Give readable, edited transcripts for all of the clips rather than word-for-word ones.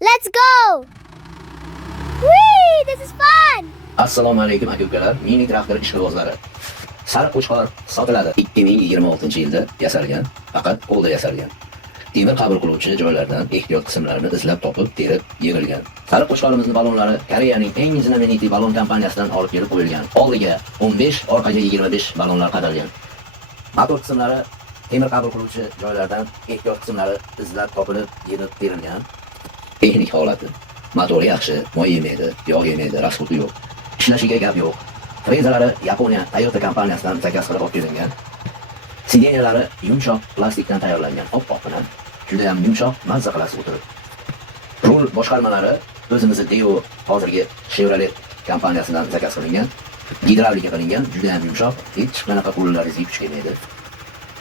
Let's go! Whee! This is fun! Assalomu alaykum aka-ukalar, mini traktor ishqibozlari. Sariq qo'chqor sotiladi. 2026-yilda yasalgan, faqat qo'lda yasalgan. Temir qabul qiluvchi joylardan ehtiyot qismlarini izlab topib, terib yig'ilgan. Sariq qo'chqorimizni balonlari Koreyaning eng znameniti balon kompaniyasidan olib kelib qo'yilgan. Oldiga 15, orqaga 25 balonlar qadalgan. Motor qismlari temir qabul qiluvchi joylardan ehtiyot qismlari izlab topilib, yig'ib terilgan. Texnik holati: motori yaxshi, moy yemaydi, yog' yemaydi, rasxoti yo'q. Ishlashiga gap yo'q. Frezalari Yaponiya Toyota kompaniyasidan zakaz qilib olib kelingan. Sideniyalari yumshoq plastikdan tayyorlangan, oppoqqina. Juda ham yumshoq, mazza qilasiz o'tirib. Rul boshqarmalari o'zimiz Deo hozirgi Chevrolet kompaniyasidan zakaz qilingan. Gidravlika qilingan, juda ham yumshoq, hech qanaqa qo'llaringizga kuch kelmaydi.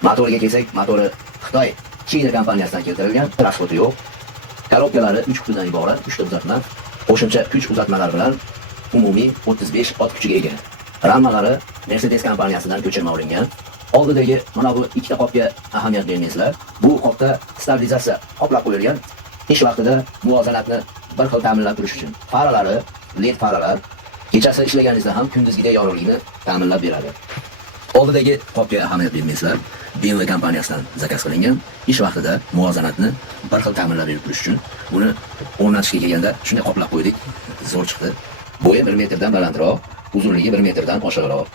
Motoriga kelsak, motori Xitoy China kompaniyasidan keltirilgan, rasxoti yo'q. Korobkalari 3 qutidan iborat, 3 ta uzatma, qo'shimcha kuch uzatmalar bilan umumiy 35 ot kuchiga ega. Rammalari Mercedes kompaniyasidan ko'chirma olingan. Oldidagi mana bu ikkita qopga ahamiyat bermaysizlar. Bu qopda stabilizatsiya qoplab qo'yilgan. Ish vaqtida muvozanatni bir xil ta'minlab turish uchun. Faralari LED faralar kechasi ishlaganingizda ham kunduzgidek yorug'likni ta'minlab beradi. Oldidagi qopga ahamiyat bermaysizlar. BMW kompaniyasidan zakaz qilingan. Ish vaqtida muvozanatni bir xil ta'minlab berib turish uchun buni o'rnatishga kelganda shunday qoplab qo'ydik. Zo'r chiqdi. Bo'yi 1 metrdan balandroq, uzunligi 1 metrdan oshiqroq.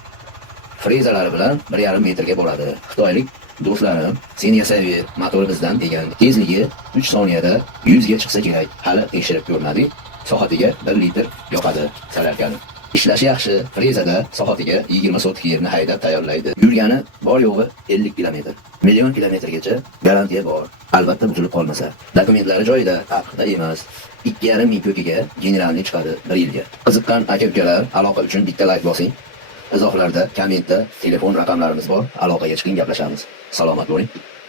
Frezalari bilan 1,5 metrga boradi. Xitoylik do'stlarim, sen yasaver, motori bizdan degan. Tezligi 3 soniyada 100 ga chiqsa kerak. Hali tekshirib ko'rmadik. Soatiga 1 litr yoqadi salarkani. Ishlashi yaxshi. Frezada soatiga 20 sotik yerni haydab tayyorlaydi. Yurgani bor yo'g'i 50 kilometr. Million kilometrgacha garantiya bor. Albatta buzilib qolmasa. Dokumentlari joyida, taqiqda emas. 2,5 ming ko'kiga generalni chiqadi 1 yilga. Qiziqqan aka-ukalar, aloqa uchun bitta like bosing. Izohlarda, kommentda telefon raqamlarimiz bor. Aloqaga chiqing, gaplashamiz. Salomat bo'ling.